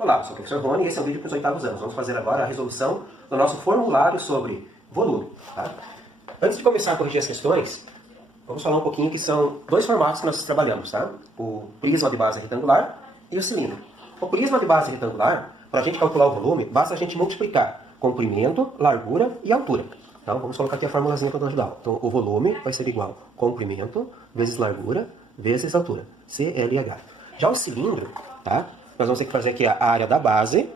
Olá, eu sou o professor Rony e esse é um vídeo para os oitavos anos. Vamos fazer agora a resolução do nosso formulário sobre volume. Tá? Antes de começar a corrigir as questões, vamos falar um pouquinho que são dois formatos que nós trabalhamos. Tá? O prisma de base retangular e o cilindro. O prisma de base retangular, para a gente calcular o volume, basta a gente multiplicar comprimento, largura e altura. Então vamos colocar aqui a formulazinha para nos ajudar. Então o volume vai ser igual a comprimento vezes largura vezes altura. CLH. Já o cilindro, tá? Nós vamos ter que fazer aqui a área da base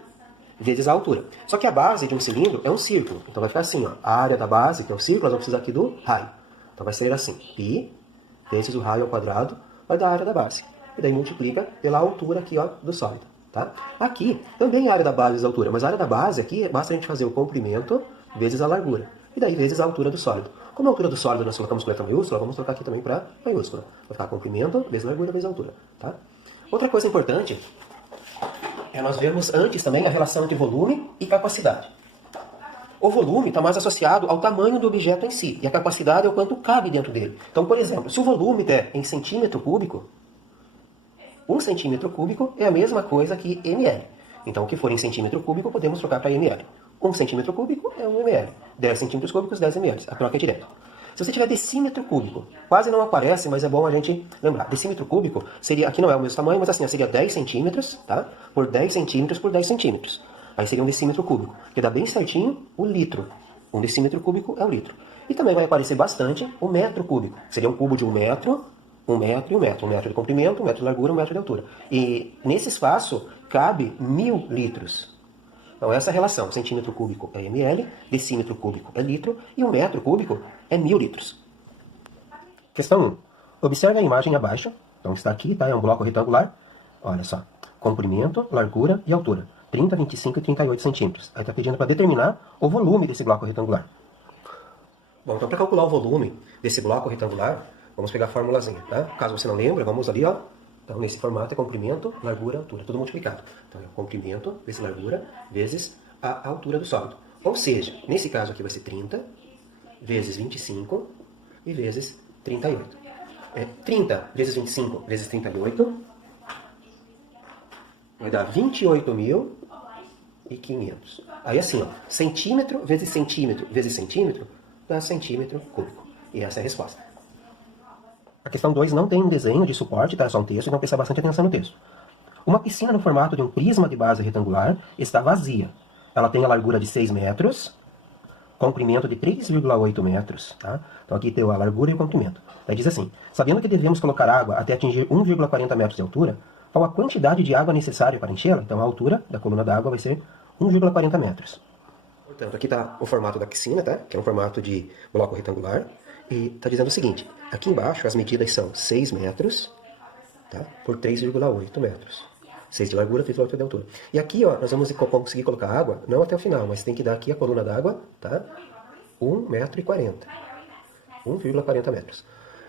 vezes a altura. Só que a base de um cilindro é um círculo. Então vai ficar assim, ó. A área da base, que é o círculo, nós vamos precisar aqui do raio. Então vai ser assim. Π vezes o raio ao quadrado vai dar a área da base. E daí multiplica pela altura aqui, ó, do sólido. Tá? Aqui também a área da base vezes a altura. Mas a área da base aqui, basta a gente fazer o comprimento vezes a largura. E daí vezes a altura do sólido. Como a altura do sólido nós colocamos com letra maiúscula, vamos trocar aqui também para maiúscula. Vai ficar comprimento vezes largura vezes altura. Tá? Outra coisa importante é nós vermos antes também a relação entre volume e capacidade. O volume está mais associado ao tamanho do objeto em si, e a capacidade é o quanto cabe dentro dele. Então, por exemplo, se o volume é em centímetro cúbico, 1 centímetro cúbico é a mesma coisa que ml. Então, o que for em centímetro cúbico, podemos trocar para ml. 1 centímetro cúbico é 1 ml. 10 centímetros cúbicos, 10 ml. A troca é direta. Se você tiver decímetro cúbico, quase não aparece, mas é bom a gente lembrar. Decímetro cúbico seria, aqui não é o mesmo tamanho, mas assim, seria 10 centímetros, tá? Por 10 centímetros por 10 centímetros. Aí seria um decímetro cúbico, que dá bem certinho o litro. 1 decímetro cúbico é o litro. E também vai aparecer bastante o metro cúbico. Seria um cubo de 1 metro, 1 metro e 1 metro. 1 metro de comprimento, 1 metro de largura, 1 metro de altura. E nesse espaço cabe 1000 litros. Então essa relação, centímetro cúbico é ml, decímetro cúbico é litro e 1 metro cúbico é 1000 litros. Questão 1. Observe a imagem abaixo. Então está aqui, tá? É um bloco retangular. Olha só. Comprimento, largura e altura. 30, 25 e 38 centímetros. Aí está pedindo para determinar o volume desse bloco retangular. Bom, então para calcular o volume desse bloco retangular, vamos pegar a formulazinha, tá? Caso você não lembre, vamos ali, ó. Então, nesse formato é comprimento, largura, altura, tudo multiplicado. Então, é comprimento vezes largura vezes a altura do sólido. Ou seja, nesse caso aqui vai ser 30 vezes 25 e vezes 38. 30 vezes 25 vezes 38 vai dar 28.500. Aí assim, ó, centímetro vezes centímetro vezes centímetro dá centímetro cúbico. E essa é a resposta. A questão 2 não tem um desenho de suporte, tá? É só um texto, então prestar bastante atenção no texto. Uma piscina no formato de um prisma de base retangular está vazia. Ela tem a largura de 6 metros, comprimento de 3,8 metros. Tá? Então aqui tem a largura e o comprimento. Aí diz assim, sabendo que devemos colocar água até atingir 1,40 metros de altura, qual a quantidade de água necessária para enchê-la? Então a altura da coluna da água vai ser 1,40 metros. Portanto, aqui está o formato da piscina, tá? Que é um formato de bloco retangular. E está dizendo o seguinte, aqui embaixo as medidas são 6 metros, tá? Por 3,8 metros. 6 de largura, 3,8 de altura. E aqui, ó, nós vamos conseguir colocar água, não até o final, mas tem que dar aqui a coluna d'água, tá? 1,40 metro e 40. 1,40 metros.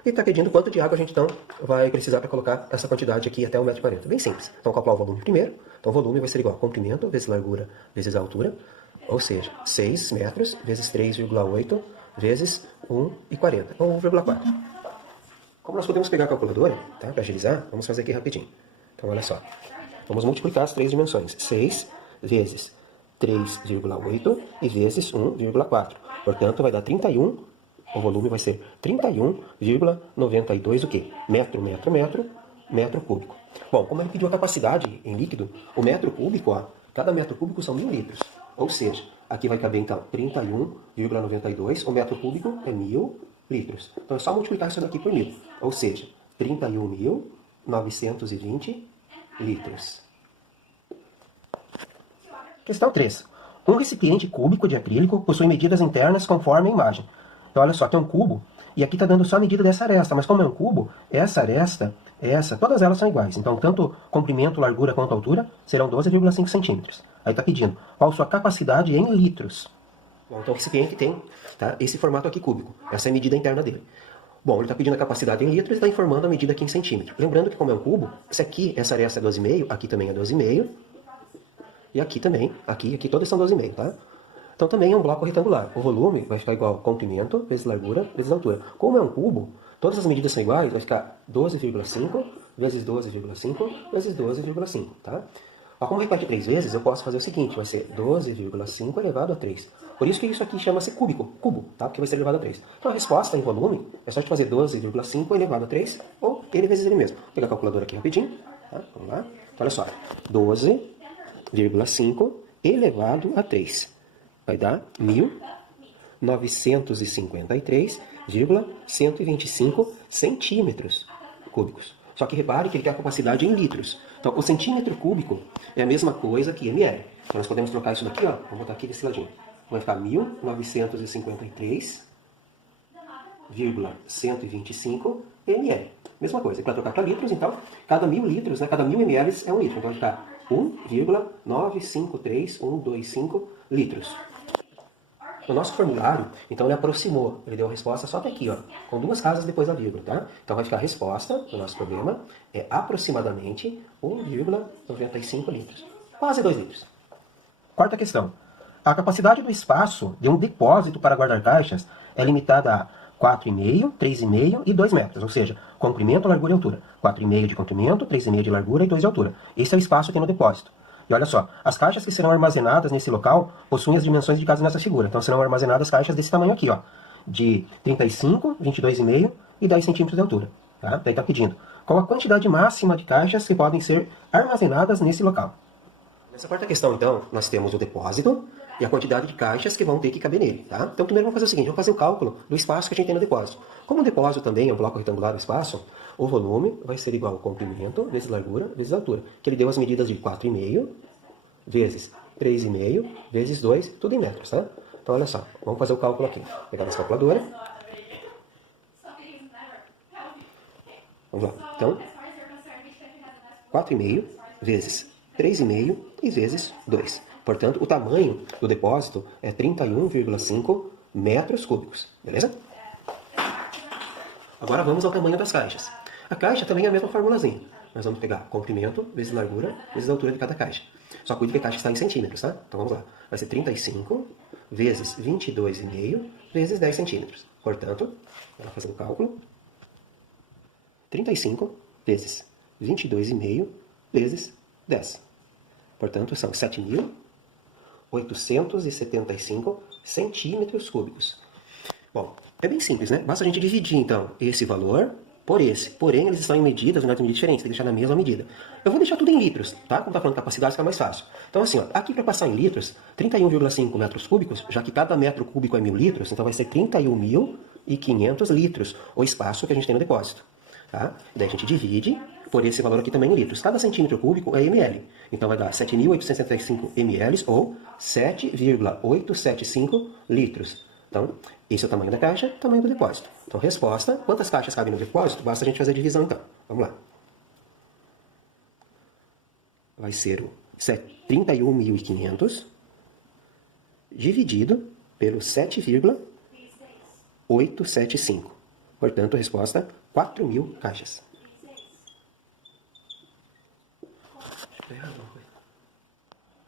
E está pedindo quanto de água a gente então vai precisar para colocar essa quantidade aqui até 1,40 metro. Bem simples. Então, calcular o volume primeiro. Então, o volume vai ser igual a comprimento vezes largura vezes a altura. Ou seja, 6 metros vezes 3,8 vezes 1,40, ou 1,4. Como nós podemos pegar a calculadora, tá, para agilizar, vamos fazer aqui rapidinho. Então, olha só. Vamos multiplicar as três dimensões. 6 vezes 3,8 e vezes 1,4. Portanto, vai dar 31, o volume vai ser 31,92 o quê? Metro, metro, metro, metro cúbico. Bom, como ele pediu a capacidade em líquido, o metro cúbico, ó, cada metro cúbico são 1000 litros. Ou seja, aqui vai caber então 31,92, o metro cúbico é 1000 litros. Então é só multiplicar isso daqui por 1000. Ou seja, 31.920 litros. Questão 3. Um recipiente cúbico de acrílico possui medidas internas conforme a imagem. Então olha só, tem um cubo, e aqui está dando só a medida dessa aresta, mas como é um cubo, essa aresta, essa, todas elas são iguais. Então tanto comprimento, largura quanto altura serão 12,5 centímetros. Aí está pedindo qual sua capacidade em litros. Bom, então o recipiente tem, tá, esse formato aqui cúbico. Essa é a medida interna dele. Bom, ele está pedindo a capacidade em litros e está informando a medida aqui em centímetro. Lembrando que como é um cubo, essa aresta é 12,5, aqui também é 12,5. E aqui também, aqui todas são 12,5, tá? Então também é um bloco retangular. O volume vai ficar igual a comprimento vezes largura vezes altura. Como é um cubo, todas as medidas são iguais, vai ficar 12,5 vezes 12,5 vezes 12,5, tá? Mas como repartir 3 vezes, eu posso fazer o seguinte, vai ser 12,5 elevado a 3. Por isso que isso aqui chama-se cubo, tá? Porque vai ser elevado a 3. Então a resposta em volume é só a gente fazer 12,5 elevado a 3, ou ele vezes ele mesmo. Vou pegar a calculadora aqui rapidinho, tá? Vamos lá. Então olha só, 12,5 elevado a 3 vai dar 1.953,125 centímetros cúbicos. Só que repare que ele tem a capacidade em litros. Então, o centímetro cúbico é a mesma coisa que ml. Então, nós podemos trocar isso daqui, ó. Vamos botar aqui desse ladinho. Vai ficar 1.953,125 ml. Mesma coisa. E para trocar para litros, então, cada 1.000 litros, né, cada 1.000 ml é 1 litro. Então, vai ficar 1,953125 litros. No nosso formulário, então ele aproximou, ele deu a resposta só até aqui, ó, com 2 casas depois da vírgula, tá? Então vai ficar a resposta do nosso problema é aproximadamente 1,95 litros, quase 2 litros. Quarta questão. A capacidade do espaço de um depósito para guardar caixas é limitada a 4,5, 3,5 e 2 metros, ou seja, comprimento, largura e altura. 4,5 de comprimento, 3,5 de largura e 2 de altura. Esse é o espaço que tem no depósito. E olha só, as caixas que serão armazenadas nesse local possuem as dimensões indicadas nessa figura. Então serão armazenadas caixas desse tamanho aqui, ó, de 35, 22,5 e 10 centímetros de altura. Tá? Daí está pedindo qual a quantidade máxima de caixas que podem ser armazenadas nesse local. Nessa quarta questão, então, nós temos o depósito e a quantidade de caixas que vão ter que caber nele. Tá? Então primeiro vamos fazer o seguinte, vamos fazer o cálculo do espaço que a gente tem no depósito. Como o depósito também é um bloco retangular do espaço, o volume vai ser igual ao comprimento vezes largura vezes altura, que ele deu as medidas de 4,5 vezes 3,5 vezes 2, tudo em metros, tá? Então olha só, vamos fazer o cálculo aqui. Vou pegar nossa calculadora. Vamos lá. Então, 4,5 vezes 3,5 e vezes 2. Portanto, o tamanho do depósito é 31,5 metros cúbicos, beleza? Agora vamos ao tamanho das caixas. A caixa também é a mesma formulazinha. Nós vamos pegar comprimento vezes largura vezes a altura de cada caixa. Só cuide que a caixa está em centímetros, tá? Então vamos lá. Vai ser 35 vezes 22,5 vezes 10 centímetros. Portanto, vou fazer o cálculo. 35 vezes 22,5 vezes 10. Portanto, são 7.875 centímetros cúbicos. Bom, é bem simples, né? Basta a gente dividir, então, esse valor por esse. Porém, eles estão em medidas, unidades de medida diferentes, tem que deixar na mesma medida. Eu vou deixar tudo em litros, tá? Como está falando de capacidade, fica mais fácil. Então, assim, ó, aqui para passar em litros, 31,5 metros cúbicos, já que cada metro cúbico é 1.000 litros, então vai ser 31.500 litros, o espaço que a gente tem no depósito. Tá? Daí a gente divide por esse valor aqui também em litros. Cada centímetro cúbico é ml. Então vai dar 7.865 ml ou 7,875 litros. Então, esse é o tamanho da caixa, tamanho do depósito. Então, resposta, quantas caixas cabem no depósito? Basta a gente fazer a divisão, então. Vamos lá. Vai ser o 31.500 dividido pelo 7,875. Portanto, a resposta, 4.000 caixas.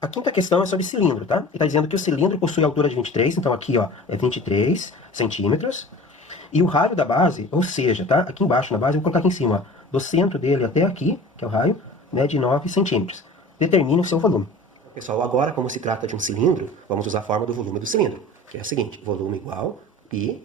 A quinta questão é sobre cilindro, tá? Ele está dizendo que o cilindro possui altura de 23, então aqui, ó, é 23 centímetros. E o raio da base, ou seja, tá? Aqui embaixo na base, eu vou colocar aqui em cima, ó, do centro dele até aqui, que é o raio, né, de 9 centímetros. Determine o seu volume. Pessoal, agora, como se trata de um cilindro, vamos usar a forma do volume do cilindro, que é a seguinte, volume igual π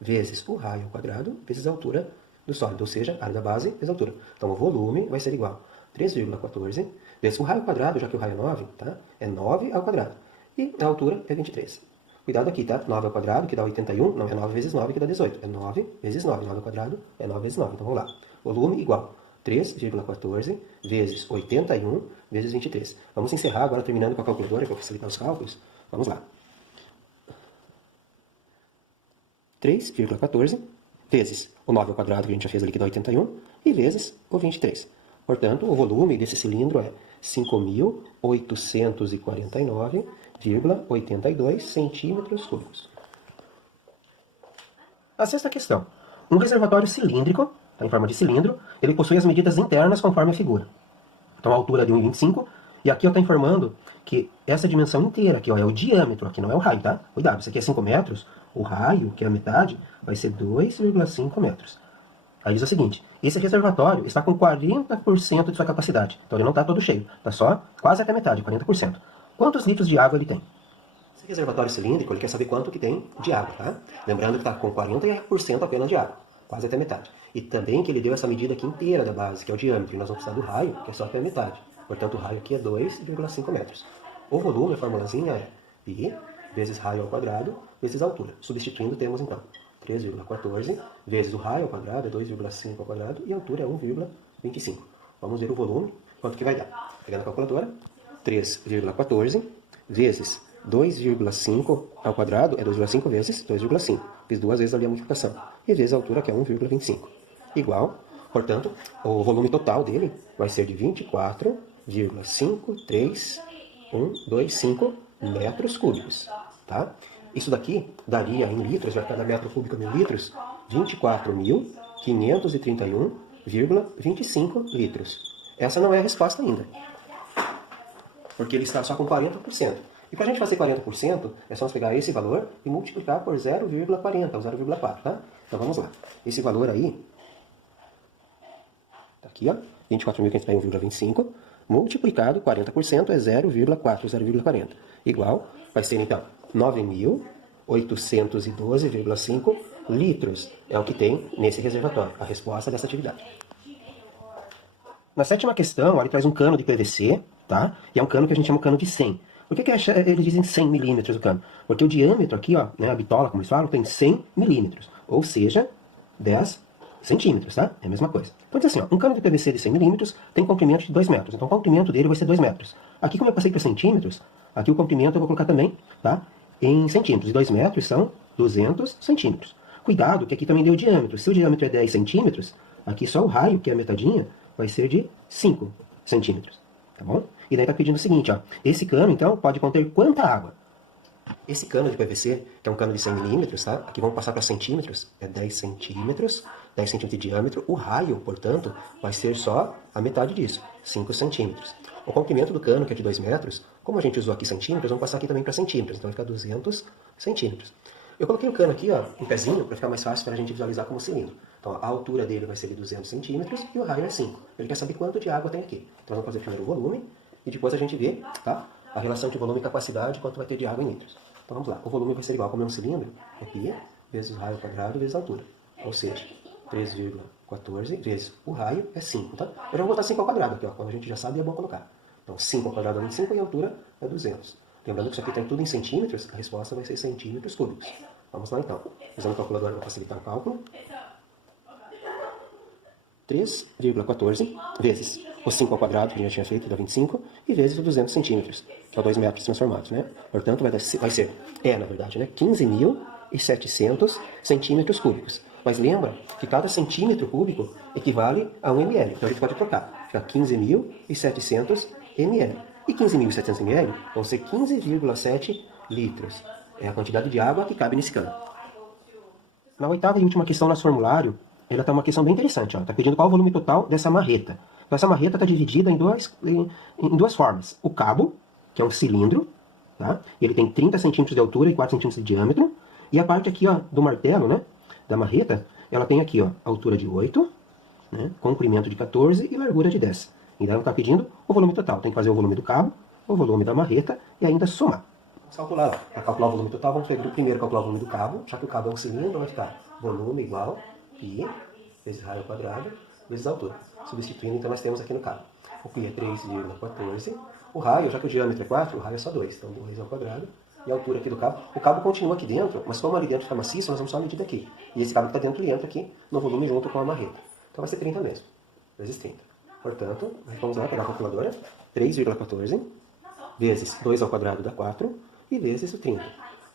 vezes o raio ao quadrado vezes a altura do sólido, ou seja, a área da base vezes a altura. Então, o volume vai ser igual a 3,14 vezes o raio ao quadrado, já que o raio é 9, tá? É 9 ao quadrado. E a altura é 23. Cuidado aqui, tá? 9 ao quadrado, que dá 81, não é 9 vezes 9, que dá 18. É 9 vezes 9. 9 ao quadrado é 9 vezes 9. Então, vamos lá. Volume igual a 3,14 vezes 81 vezes 23. Vamos encerrar agora, terminando com a calculadora, para facilitar os cálculos. Vamos lá. 3,14 vezes o 9 ao quadrado, que a gente já fez ali, que dá 81, e vezes o 23. Portanto, o volume desse cilindro é 5.849,82 centímetros cúbicos. A sexta questão. Um reservatório cilíndrico, tá, em forma de cilindro, ele possui as medidas internas conforme a figura. Então, a altura de 1,25, e aqui está informando que essa dimensão inteira aqui, ó, é o diâmetro, aqui não é o raio, tá? Cuidado, isso aqui é 5 metros, o raio, que é a metade, vai ser 2,5 metros. Aí diz o seguinte, esse reservatório está com 40% de sua capacidade. Então ele não está todo cheio, está só quase até metade, 40%. Quantos litros de água ele tem? Esse reservatório cilíndrico, ele quer saber quanto que tem de água, tá? Lembrando que está com 40% apenas de água, quase até metade. E também que ele deu essa medida aqui inteira da base, que é o diâmetro, e nós vamos precisar do raio, que é só até a metade. Portanto, o raio aqui é 2,5 metros. O volume, a formulazinha é π vezes raio ao quadrado vezes altura. Substituindo, temos então 3,14 vezes o raio ao quadrado é 2,5 ao quadrado e a altura é 1,25. Vamos ver o volume, quanto que vai dar. Pegando a calculadora, 3,14 vezes 2,5 ao quadrado é 2,5 vezes 2,5. Fiz duas vezes ali a multiplicação. E vezes a altura, que é 1,25. Igual, portanto, o volume total dele vai ser de 24,53125 metros cúbicos. Tá? Isso daqui daria em litros, vai cada metro cúbico mil litros, 24.531,25 litros. Essa não é a resposta ainda, porque ele está só com 40%. E para a gente fazer 40%, é só nós pegar esse valor e multiplicar por 0,40, ou 0,4, tá? Então vamos lá. Esse valor aí, tá aqui, ó, 24.531,25, multiplicado 40% é 0,4, 0,40. Igual, vai ser então 9.812,5 litros. É o que tem nesse reservatório, a resposta dessa atividade. Na sétima questão, ele traz um cano de PVC, tá? E é um cano que a gente chama cano de 100. Por que eles dizem 100 milímetros o cano? Porque o diâmetro aqui, ó, né, a bitola, como eles falam, tem 100 milímetros. Ou seja, 10 centímetros, tá? É a mesma coisa. Então diz assim, ó, um cano de PVC de 100 milímetros tem comprimento de 2 metros. Então o comprimento dele vai ser 2 metros. Aqui, como eu passei para centímetros, aqui o comprimento eu vou colocar também, tá? Em centímetros. E 2 metros são 200 centímetros. Cuidado, que aqui também deu o diâmetro. Se o diâmetro é 10 centímetros, aqui só o raio, que é a metadinha, vai ser de 5 centímetros. Tá bom? E daí tá pedindo o seguinte, ó. Esse cano, então, pode conter quanta água? Esse cano de PVC, que é um cano de 100 milímetros, tá? Aqui vamos passar para centímetros. É 10 centímetros de diâmetro. O raio, portanto, vai ser só a metade disso, 5 centímetros. O comprimento do cano, que é de 2 metros, como a gente usou aqui centímetros, vamos passar aqui também para centímetros. Então vai ficar 200 centímetros. Eu coloquei o cano aqui, ó, em pezinho, para ficar mais fácil para a gente visualizar como cilindro. Então a altura dele vai ser de 200 centímetros e o raio é 5. Ele quer saber quanto de água tem aqui. Então vamos fazer primeiro o volume e depois a gente vê, tá, a relação de volume e capacidade, quanto vai ter de água em litros. Então vamos lá. O volume vai ser igual, como é um cilindro, aqui, vezes o raio ao quadrado vezes a altura. Ou seja, 3,14 vezes o raio é 5, tá? Eu já vou botar 5 ao quadrado aqui, ó. Quando a gente já sabe, é bom colocar. Então 5 ao quadrado é 25 e a altura é 200. Lembrando que isso aqui tem tudo em centímetros, a resposta vai ser centímetros cúbicos. Vamos lá então. Usando a calculadora para facilitar o cálculo. 3,14 vezes o 5 ao quadrado, que a gente já tinha feito, dá 25, e vezes os 200 centímetros, que é 2 metros transformados, né? Portanto, vai ser, na verdade, né, 15.700 centímetros cúbicos. Mas lembra que cada centímetro cúbico equivale a 1 ml. Então a gente pode trocar. Fica 15.700 ml. E 15.700 ml vão ser 15,7 litros. É a quantidade de água que cabe nesse cano. Na oitava e última questão nosso formulário, ela está uma questão bem interessante. Está pedindo qual o volume total dessa marreta. Então, essa marreta está dividida em duas formas. O cabo, que é um cilindro, tá? Ele tem 30 centímetros de altura e 4 centímetros de diâmetro. E a parte aqui, ó, do martelo, né, da marreta, ela tem aqui, ó, altura de 8, né, comprimento de 14 e largura de 10. Então ela está pedindo o volume total. Tem que fazer o volume do cabo, o volume da marreta e ainda somar. Vamos calcular. Para calcular o volume total, vamos primeiro calcular o volume do cabo. Já que o cabo é um cilindro, vai ficar volume igual π vezes raio ao quadrado vezes a altura. Substituindo, então, nós temos aqui no cabo. O π é 3,14. O raio, já que o diâmetro é 4, o raio é só 2. Então, 2 ao quadrado. E a altura aqui do cabo. O cabo continua aqui dentro, mas como ali dentro está maciço, nós vamos só medir daqui. E esse cabo que está dentro, ele entra aqui no volume junto com a marreta. Então vai ser 30 mesmo. Vezes 30. Portanto, vamos lá pegar a calculadora. 3,14 vezes 2 ao quadrado dá 4 e vezes o 30.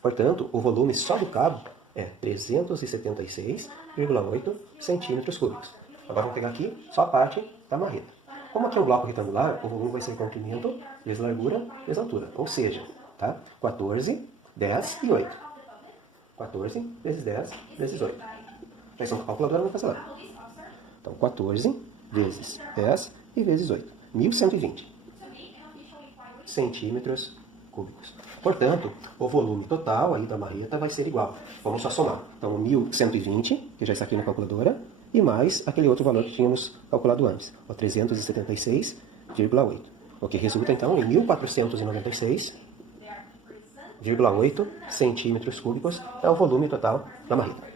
Portanto, o volume só do cabo é 376,8 centímetros cúbicos. Agora vamos pegar aqui só a parte da marreta. Como aqui é um bloco retangular, o volume vai ser comprimento vezes largura vezes altura. Ou seja, tá? 14, 10 e 8. 14 vezes 10 vezes 8. Já estão com a calculadora, vamos fazer lá. Então, 14 vezes 10 e vezes 8. 1.120 centímetros cúbicos. Portanto, o volume total aí da marreta vai ser igual. Vamos só somar. Então, 1.120, que já está aqui na calculadora, e mais aquele outro valor que tínhamos calculado antes, o 376,8. O que resulta então em 1.496,8 centímetros cúbicos é o volume total da marreta.